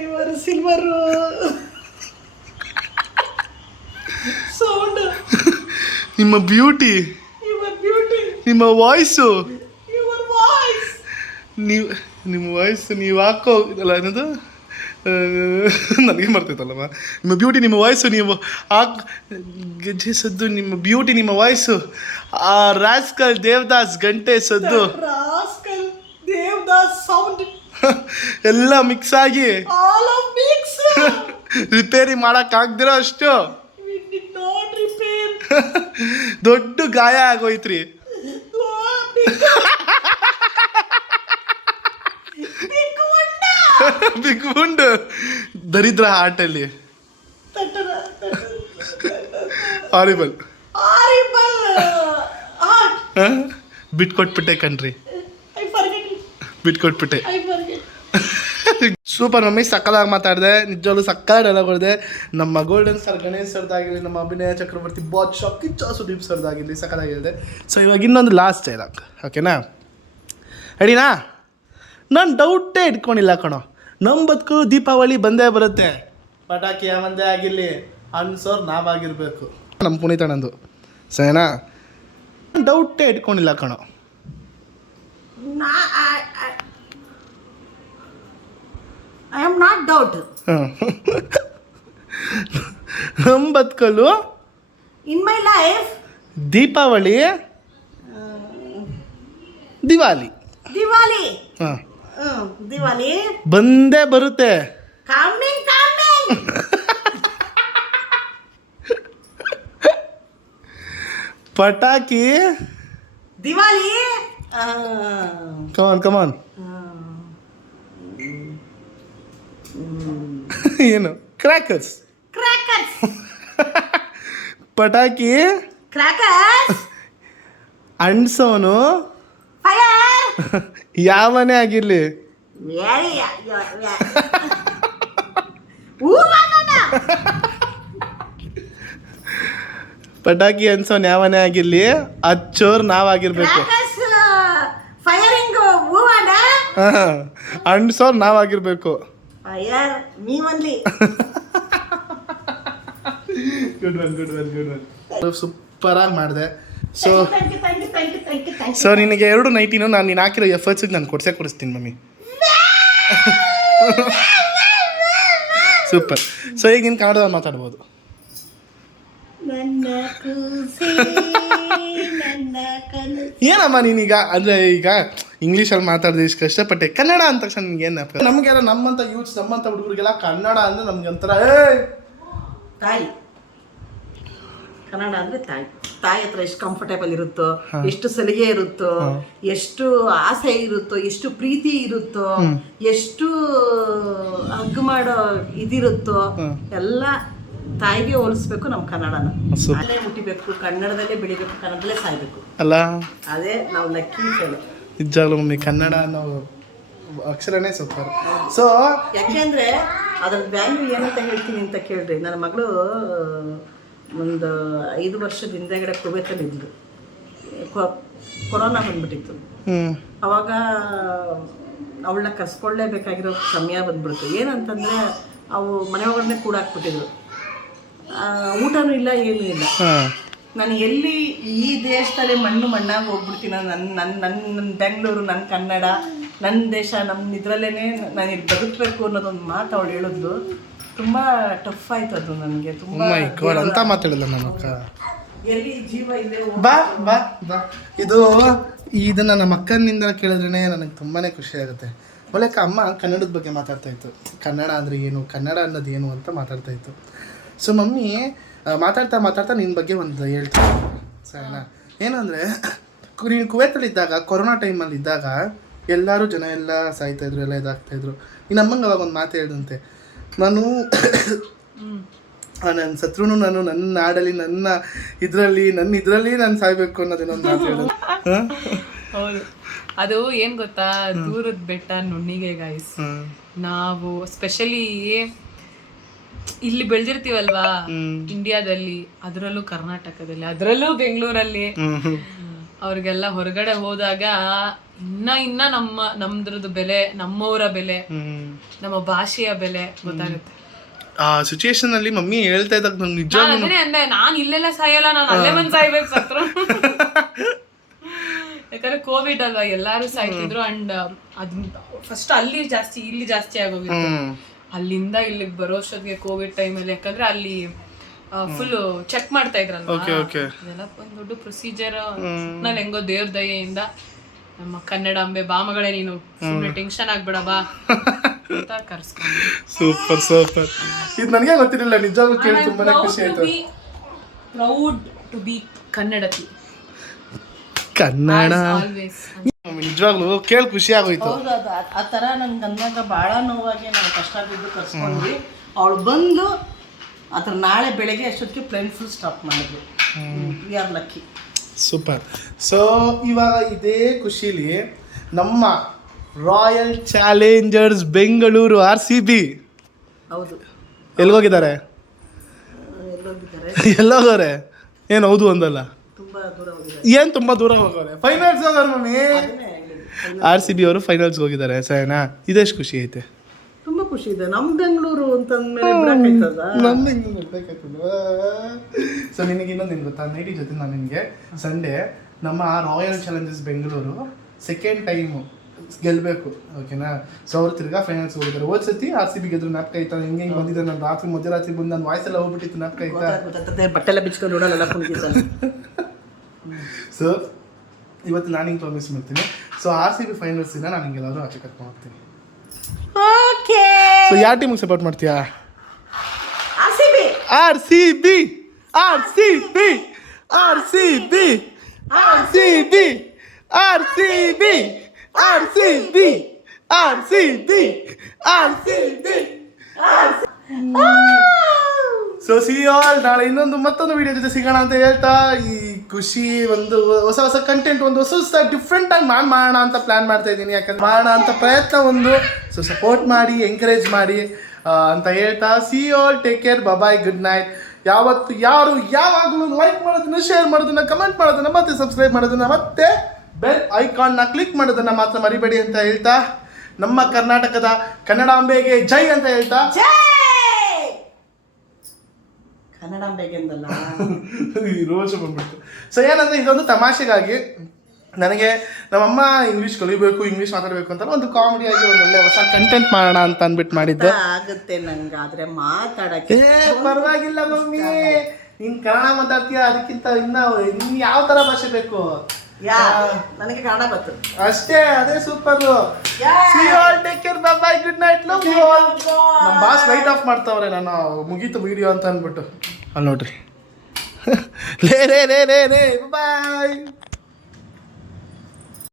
ಇವರ ಸಿಲ್ವರ್ ಸೌಂಡ್, ನಿಮ್ಮ ಬ್ಯೂಟಿ, ನಿಮ್ಮ ವಾಯ್ಸು, ನಿಮ್ಮ ವಾಯ್ಸು ನೀವು ಹಾಕೋ ಅಲ್ಲ ಏನದು ನನಗೆ ಮರ್ತೈತಲ್ಲಮ್ಮ. ನಿಮ್ಮ ಬ್ಯೂಟಿ, ನಿಮ್ಮ ವಾಯ್ಸು, ನೀವು ಗೆಜ್ಜೆ ಸದ್ದು, ನಿಮ್ಮ ಬ್ಯೂಟಿ, ನಿಮ್ಮ ವಾಯ್ಸು, ಆ ರಾಸ್ಕಲ್ ದೇವದಾಸ್ ಗಂಟೆ ಸದ್ದು, ದೇವದಾಸ್ ಸೌಂಡ್ ಎಲ್ಲ ಮಿಕ್ಸ್ ಆಗಿ ಆಲ್ ಆಫ್ ಮಿಕ್ಸ್ ರಿಪೇರಿ ಮಾಡೋಕ್ಕಾಗ್ದಿರೋ ಅಷ್ಟು ವಿ ಡಿಡ್ ನಾಟ್ ರಿಪೇರ್. ದೊಡ್ಡ ಗಾಯ ಆಗೋಯ್ತ್ರಿ. ಬಿಗ್ ಬುಂಡ್ ದರಿದ್ರ ಆಟಲ್ಲಿ ಹಾರಿಬಲ್ ಬಿಟ್ಕೊಟ್ಬಿಟ್ಟೆ ಕಣ್ರಿ, ಬಿಟ್ಕೊಟ್ಬಿಟ್ಟೆ. ಸೂಪರ್ ಮಮ್ಮಿ, ಸಕ್ಕದಾಗಿ ಮಾತಾಡಿದೆ, ನಿಜವಾಗ್ಲೂ ಸಕ್ಕದ ಡೈಲಾಗ್ ಹೊಡೆದೆ. ನಮ್ಮ ಗೋಲ್ಡನ್ ಸರ್ ಗಣೇಶ್ ಸರ್ದಾಗಿರಲಿ, ನಮ್ಮ ಅಭಿನಯ ಚಕ್ರವರ್ತಿ ಬಾದ್ಶಾ ಕಿಚ್ಚ ಸುದೀಪ್ ಸರ್ದಾಗಿರಲಿ, ಸಕ್ಕದಾಗಿರುತ್ತೆ. ಸೊ ಇವಾಗ ಇನ್ನೊಂದು ಲಾಸ್ಟ್ ಡೈಲಾಗ್, ಓಕೆನಾ? ರೆಡಿನಾ? ನಾನು ಡೌಟೇ ಇಟ್ಕೊಂಡಿಲ್ಲ ಕಣೋ, ನಮ್ಮ ಬದುಕು ದೀಪಾವಳಿ ಬಂದೇ ಬರುತ್ತೆ, ಪಟಾಕಿ ಯಾವಂದೇ ಆಗಿರಲಿ, ಅನ್ಸೋರು ನಾವಾಗಿರ್ಬೇಕು. ನಮ್ಮ ಪುನೀತಣ್ಣಂದು ಸರಿನಾ? ಡೌಟೇ ಇಟ್ಕೊಂಡಿಲ್ಲ ಕಣೋ. I am not doubt. ನಮ್ಮ ಬದುಕಲು In my life, Deepavali Diwali ಹಾಂ Diwali, ಬಂದೇ ಬರುತ್ತೆ. coming. ಪಟಾಕಿ Diwali, ಕಮಾನ್ ಏನು? ಕ್ರ್ಯಾಕರ್ಸ್. ಪಟಾಕಿ crackers, ಅಂಡ್ಸೋನು fire. ಯಾವನೇ ಆಗಿರ್ಲಿ, Very, banana. ಪಟಾಕಿ ಅನ್ಸೋನ್ ಯಾವನೇ ಆಗಿರ್ಲಿ, ಹಚ್ಚೋರ್ ನಾವಾಗಿರ್ಬೇಕು. Crackers, firing, woman. ಅಂಡ್ಸೋರ್ ನಾವಾಗಿರ್ಬೇಕು. Fire, me only. Good one. Super ಆಗಿ ಮಾಡಿದೆ. So Thank you. ಸೊ ನಿನಗೆ 2 ನೈಟಿನೂ ನಾನು ನೀನು ಹಾಕಿರೋ ಎಫರ್ಟ್ಸಿಗೆ ನಾನು ಕೊಡಿಸ್ತೀನಿ ಮಮ್ಮಿ. ಸೂಪರ್. ಸೊ ಈಗ ನೀನು ಕನ್ನಡದಲ್ಲಿ ಮಾತಾಡ್ಬೋದು. ನನ್ನ ಕೂಸೆ, ನನ್ನ ಕನಸು. ಏನಮ್ಮ ನೀನೀಗ ಅಂದರೆ ಈಗ ಇಂಗ್ಲೀಷಲ್ಲಿ ಮಾತಾಡಿದೆ, ಇಷ್ಟು ಕಷ್ಟಪಟ್ಟೆ. ಕನ್ನಡ ಅಂದ ತಕ್ಷಣ ನಿಮ್ಗೆ ಏನು? ನಮಗೆಲ್ಲ ನಮ್ಮಂಥ ಯೂತ್ಸ್, ನಮ್ಮಂಥ ಹುಡುಗರಿಗೆಲ್ಲ ಕನ್ನಡ ಅಂದರೆ ನಮ್ಗೆ ಒಂಥರ ತಾಯಿ. ಕನ್ನಡ ಅಂದರೆ ತಾಯಿ ಹತ್ರ ಎಷ್ಟು ಕಂಫರ್ಟೇಬಲ್ ಇರುತ್ತೋ, ಎಷ್ಟು ಸಲಿಗೆ ಇರುತ್ತೋ, ಎಷ್ಟು ಆಸೆ ಇರುತ್ತೋ, ಎಷ್ಟು ಪ್ರೀತಿ ಇರುತ್ತೋ, ಎಷ್ಟು ಹಗ್ಗು ಮಾಡೋ ಇದಿರುತ್ತೋ, ಎಲ್ಲ ತಾಯಿಗೆ ಹೋಲಿಸ್ಬೇಕು ನಮ್ಮ ಕನ್ನಡನ. ಅಲ್ಲೇ ಹುಟ್ಟಿಬೇಕು, ಕನ್ನಡದಲ್ಲೇ ಬೆಳಿಬೇಕು, ಕನ್ನಡದಲ್ಲೇ ಸಾಯ್ಬೇಕು ಅಲ್ಲ? ಅದೇ ನಾವು ಲಕ್ಕಿ ಫೇಲು. ನಿಜವಾಗ್ಲೂ ಮಮ್ಮಿ, ಕನ್ನಡ ಅನ್ನೋ ಅಕ್ಷರನೇ ಸೂಪರ್. ಸೊ ಯಾಕೆಂದರೆ ಅದ್ರ ವ್ಯಾಲ್ಯೂ ಏನಂತ ಹೇಳ್ತೀನಿ ಅಂತ ಕೇಳ್ರಿ. ನನ್ನ ಮಗಳು ಒಂದು 5 ವರ್ಷದ ಹಿಂದೆಗಡೆ ಕುವೆತಲ್ಲಿ ಇದ್ಲು. ಕೊರೋನಾ ಬಂದ್ಬಿಟ್ಟಿತ್ತು. ಅವಾಗ ಅವಳನ್ನ ಕರ್ಸ್ಕೊಳ್ಳೇಬೇಕಾಗಿರೋ ಸಮಯ ಬಂದ್ಬಿಡ್ತು. ಏನಂತಂದರೆ ಅವು ಮನೆ ಒಳಗಡೆ ಕೂಡಾಕ್ಬಿಟ್ಟಿದ್ರು, ಊಟನೂ ಇಲ್ಲ, ಏನೂ ಇಲ್ಲ. ನಾನು ಎಲ್ಲಿ ಈ ದೇಶದಲ್ಲಿ ಮಣ್ಣಾಗಿ ಹೋಗ್ಬಿಡ್ತೀನ, ನನ್ನ ಬೆಂಗಳೂರು, ನನ್ನ ಕನ್ನಡ, ನನ್ನ ದೇಶ, ನಮ್ಮ ಇದರಲ್ಲೇ ನಾನು ಇಲ್ಲಿ ಬದುಕಬೇಕು ಅನ್ನೋದೊಂದು ಮಾತು ಅವಳು ಹೇಳಿದ್ದು ತುಂಬ ಟಫ್ ಆಯ್ತು. ಅದು ನನಗೆ ತುಂಬ ಅಂತ ಮಾತಾಡಿಲ್ಲ ನಮ್ಮ ಅಕ್ಕ. ಎಲ್ಲಿ ಜೀವ ಇದೆ. ಬಾ ಇದನ್ನು ನಮ್ಮ ಅಕ್ಕನಿಂದ ಕೇಳಿದ್ರೇ ನನಗೆ ತುಂಬಾ ಖುಷಿ ಆಗುತ್ತೆ. ಒಳ್ಳೆಕ ಅಮ್ಮ ಕನ್ನಡದ ಬಗ್ಗೆ ಮಾತಾಡ್ತಾ ಇತ್ತು, ಕನ್ನಡ ಅಂದರೆ ಏನು, ಕನ್ನಡ ಅನ್ನೋದು ಏನು ಅಂತ ಮಾತಾಡ್ತಾ ಇತ್ತು. ಸೊ ಮಮ್ಮಿ ಮಾತಾಡ್ತಾ ನಿನ್ನ ಬಗ್ಗೆ ಒಂದು ಹೇಳ್ತೀನಿ ಸರಿನಾ? ಏನಂದರೆ ನೀನು ಕುವೈತಲ್ಲಿದ್ದಾಗ, ಕೊರೋನಾ ಟೈಮಲ್ಲಿ ಇದ್ದಾಗ ಎಲ್ಲರೂ ಜನ ಎಲ್ಲ ಸಾಯ್ತಾಯಿದ್ರು, ಎಲ್ಲ ಇದಾಗ್ತಾಯಿದ್ರು. ನೀನು ಅಮ್ಮಂಗೆ ಅವಾಗ ಒಂದು ಮಾತು ಹೇಳಿದಂತೆ, ನಾನು ನನ್ನ ಸತ್ರೂ ನಾನು ನನ್ನ ನಾಡಲ್ಲಿ, ನನ್ನ ಇದರಲ್ಲಿ ನಾನು ಸಾಯ್ಬೇಕು ಅನ್ನೋದೇನೊಂದು ಮಾತು ಹೇಳೋದು. ಹೌದು, ಅದು ಏನ್ ಗೊತ್ತಾ, ದೂರದ ಬೆಟ್ಟ ನುಣ್ಣಿಗೆ ಗೈಸ್. ನಾವು ಸ್ಪೆಷಲಿ ಇಲ್ಲಿ ಬೆಳೆದಿರ್ತೀವಲ್ವಾ ಇಂಡಿಯಾದಲ್ಲಿ, ಅದರಲ್ಲೂ ಕರ್ನಾಟಕದಲ್ಲಿ, ಅದರಲ್ಲೂ ಬೆಂಗಳೂರಲ್ಲಿ, ಅವ್ರಿಗೆಲ್ಲ ಹೊರಗಡೆ ಹೋದಾಗ ಇನ್ನ ನಮ್ದ್ರದ್ದು ಬೆಲೆ, ನಮ್ಮವರ ಬೆಲೆ, ನಮ್ಮ ಭಾಷೆಯ ಬೆಲೆ ಗೊತ್ತಾಗುತ್ತೆ. ಆ ಸಿಚುಯೇಷನ್ ಅಲ್ಲಿ ಮಮ್ಮಿ ಹೇಳ್ತಾ ಇದ್ದಾಗ ನಂಗೆ ನಿಜ ಅಂದೆ, ನಾನು ಇಲ್ಲೆಲ್ಲ ಸಾಯಲ್ಲ, ನಾನು ಅಲ್ಲೇ ಬಂದು ಸಾಯ್ಬೇಕು ಸತ್ರು. ಯಾಕಂದ್ರೆ ಕೋವಿಡ್ ಅಲ್ವಾ, ಎಲ್ಲಾರು ಸಾಯ್ತಿದ್ರು. ಅಂಡ್ ಅದ್ ಫಸ್ಟ್ ಅಲ್ಲಿ ಜಾಸ್ತಿ, ಇಲ್ಲಿ ಜಾಸ್ತಿ ಆಗೋಗಿತ್ತು. ಅಲ್ಲಿಂದ ಇಲ್ಲಿಗೆ ಬರೋಷ್ಟೊತ್ತಿಗೆ ಕೋವಿಡ್ ಟೈಮಲ್ಲಿ, ಯಾಕಂದ್ರೆ ಅಲ್ಲಿ ಫುಲ್ ಚೆಕ್ ಮಾಡ್ತಾ ಇದ್ರಲ್ವಾ, ಅದೆಲ್ಲ ಒಂದು ದೊಡ್ಡ ಪ್ರೊಸೀಜರ್. ನಾನು ಹೆಂಗೋ ದೇವ್ರ ದಯೆಯಿಂದ ನಮ್ಮ ಕನ್ನಡಾಂಬೆ ಬಾಮಗಳೇ, ನೀನು ಸುಮ್ಮನೆ ಟೆನ್ಷನ್ ಆಗ್ಬೇಡ ಬಾ ಅಂತ ಕರ್ಸ್ಕೊಂಡು. ಸೂಪರ್. ಇದು ನನಗೆ ಗೊತ್ತಿರಲಿಲ್ಲ, ನಿಜವಾಗ್ಲೂ ಕೇಳಿ ತುಂಬಾನೇ ಖುಷಿ ಆಯ್ತು. ಪ್ರೌಡ್ ಟು ಬಿ ಕನ್ನಡತಿ. ಕನ್ನಡ ನಿಜವಾಗ್ಲೂ ಕೇಳಿ ಖುಷಿ ಆಗೋಯ್ತು. ಹೌದು, ಅದು ಆ ಥರ ನಂಗೆ ಅಂದಾಗ ಭಾಳ ನೋವಾಗಿ ನಾವು ಕಷ್ಟ ಬಿದ್ದು ಕರ್ಸ್ಕೊಂಡ್ವಿ. ಅವಳು ಬಂದು ಅದ್ರ ನಾಳೆ ಬೆಳಗ್ಗೆ ಅಷ್ಟೊತ್ತಿಗೆ ಪ್ಲೇನ್ ಫುಲ್ ಸ್ಟಾಪ್ ಮಾಡಿದ್ವಿ. We are lucky. Super. So ಇವಾಗ ಇದೇ ಖುಷಿಲಿ ನಮ್ಮ ರಾಯಲ್ ಚಾಲೆಂಜರ್ಸ್ ಬೆಂಗಳೂರು RCB ಹೌದು, ಎಲ್ಗೋಗಿದ್ದಾರೆ? ಎಲ್ಲೋಗಿದ್ದಾರೆ, ಎಲ್ಲೋಗವ್ರೆ? ಏನು ಹೌದು ಒಂದಲ್ಲ, ತುಂಬ ದೂರ ಹೋಗಿದ್ದಾರೆ. ಏನು ತುಂಬ ದೂರ ಹೋಗೋರೆ. ಫೈನಲ್ಸ್ ಹೋಗೋರು ಮಮ್ಮಿ. ಅದನ್ನೇ ಹೇಳಿದ್ದು. RCB ಅವರು ಫೈನಲ್ಸ್ಗೆ ಹೋಗಿದ್ದಾರೆ. ಸರಿನಾ? ಇದೆಷ್ಟು ಖುಷಿ ಐತೆ. ತುಂಬ ಖುಷಿ ಇದೆ. ನಮ್ಮ ಬೆಂಗಳೂರು ಅಂತಂದ್ಮೇಲೆ ಬಿಡಕ್ಕಾಯ್ತದ? ನಮ್ದು ಹಿಂಗೆ ಗೊತ್ತಾಯ್ತದ. ಸೊ ನಿನಗೆ ಇನ್ನೊಂದು ಏನು ಗೊತ್ತಾ, ನೈಟಿ ಜೊತೆ ನಾನು ನಿನಗೆ ಸಂಡೇ ನಮ್ಮ royal Challengers Bengaluru second time ಗೆಲ್ಲಬೇಕು, ಓಕೆನಾ? ಸೊ ಅವ್ರು ತಿರ್ಗಾ ಫೈನಲ್ಸ್ ಹೋಗಿದ್ದಾರೆ. ಹೋದ ಸತಿ RCB ಗೆದ್ರು ನಾಪ್ಕ ಆಯ್ತಾ? ಹಿಂಗೆ ಹಿಂಗೆ ಬಂದಿದ್ದೆ ನಾನು ರಾತ್ರಿ ಮಧ್ಯರಾತ್ರಿ ಬಂದು ನನ್ನ ವಾಯ್ಸ್ ಎಲ್ಲ ಹೋಗ್ಬಿಟ್ಟಿತ್ತು, ನಾಪ್ಕ ಆಯ್ತಾ? ಗೊತ್ತಾಗ್ತದೆ, ಬಟ್ಟೆ ಎಲ್ಲ ಬಿಚ್ಕೊಂಡು ನೋಡಲ್ಲ ಕುಣಿಗಿದ್ದಲ್ಲ. ಸೊ ಇವತ್ತು ನಾನು ಹಿಂಗೆ ಪ್ರಾಮಿಸ್ ಮಾಡ್ತೀನಿ. ಸೊ RCB ಫೈನಲ್ಸ್ ದಿನ ನಾನು ಹಿಂಗೆಲ್ಲಾದ್ರೂ ಆಚೆ ಕರ್ಕೊಂಡು ಹೋಗ್ತೀನಿ. ಓಕೆ. ಸೊ ಯಾವ ಟೀಮಿಗೆ ಸಪೋರ್ಟ್ ಮಾಡ್ತೀಯಾ? RCB. RCB RCB RCB RCB RCB RCB RCB RCB. So C all, ನಾಳೆ ಮತ್ತೊಂದು ವಿಡಿಯೋ ಜೊತೆ ಸಿಗೋಣ ಅಂತ ಹೇಳ್ತಾ, ಈ ಖುಷಿ ಒಂದು ಹೊಸ ಹೊಸ ಕಂಟೆಂಟ್, ಒಂದು ಹೊಸ ಡಿಫ್ರೆಂಟ್ ಆಗಿ ಮಾಡೋಣ ಅಂತ ಪ್ಲಾನ್ ಮಾಡ್ತಾ ಇದ್ದೀನಿ. ಯಾಕಂದ್ರೆ ಮಾಡೋಣ ಅಂತ ಪ್ರಯತ್ನ ಒಂದು. ಸೊ ಸಪೋರ್ಟ್ ಮಾಡಿ, ಎಂಕರೇಜ್ ಮಾಡಿ ಅಂತ ಹೇಳ್ತಾ, C all, take care, bye, good night. ಯಾವತ್ತು ಯಾರು ಯಾವಾಗಲೂ ಲೈಕ್ ಮಾಡೋದನ್ನ, ಶೇರ್ ಮಾಡೋದನ್ನ, ಕಮೆಂಟ್ ಮಾಡೋದನ್ನ, ಮತ್ತೆ ಸಬ್ಸ್ಕ್ರೈಬ್ ಮಾಡೋದನ್ನ, ಮತ್ತೆ ಬೆಲ್ ಐಕಾನ್ನ ಕ್ಲಿಕ್ ಮಾಡೋದನ್ನ ಮಾತ್ರ ಮರಿಬೇಡಿ ಅಂತ ಹೇಳ್ತಾ, ನಮ್ಮ ಕರ್ನಾಟಕದ ಕನ್ನಡಾಂಬೆಗೆ ಜೈ ಅಂತ ಹೇಳ್ತಾ, ಕನ್ನಡಾಂಬೆಗೆಂದಲ್ಲ, ರೋಜ ಬಂದ್ಬಿಟ್ಟು. ಸೊ ಏನಂದ್ರೆ ಇದೊಂದು ತಮಾಷೆಗಾಗಿ ನನಗೆ ನಮ್ಮಮ್ಮ ಇಂಗ್ಲೀಷ್ ಕಲಿಬೇಕು, ಇಂಗ್ಲೀಷ್ ಮಾತಾಡಬೇಕು ಅಂತ ಒಂದು ಕಾಮಿಡಿಯಾಗಿ ಒಂದು ಒಳ್ಳೆ ಹೊಸ ಕಂಟೆಂಟ್ ಮಾಡೋಣ ಅಂತ ಅಂದ್ಬಿಟ್ಟು ಮಾಡಿದ್ದೆ. ಆಗುತ್ತೆ ನಂಗೆ, ಆದ್ರೆ ಮಾತಾಡಕ್ಕೆ ಪರವಾಗಿಲ್ಲ ಮಮ್ಮಿ, ನೀನ್ ಕನ್ನಡ ಮಾತಾಡ್ತೀಯ, ಅದಕ್ಕಿಂತ ಇನ್ನು ಯಾವ ತರ ಭಾಷೆ ಬೇಕು? ನನಗೆ ಕನ್ನಡ ಬರ್ತದೆ ಅಷ್ಟೇ, ಅದೇ super. Take care, bye, good night, love you all. ನಮ್ಮ ಬಾಸ್ ಲೈಟ್ ಆಫ್ ಮಾಡ್ತಾವ್ರೆ, ನಾನು ಮುಗೀತು ವಿಡಿಯೋ ಅಂತ ಅಂದ್ಬಿಟ್ಟು. ಅಲ್ಲಿ ನೋಡ್ರಿ. ಲೇ ಬಾಯ್.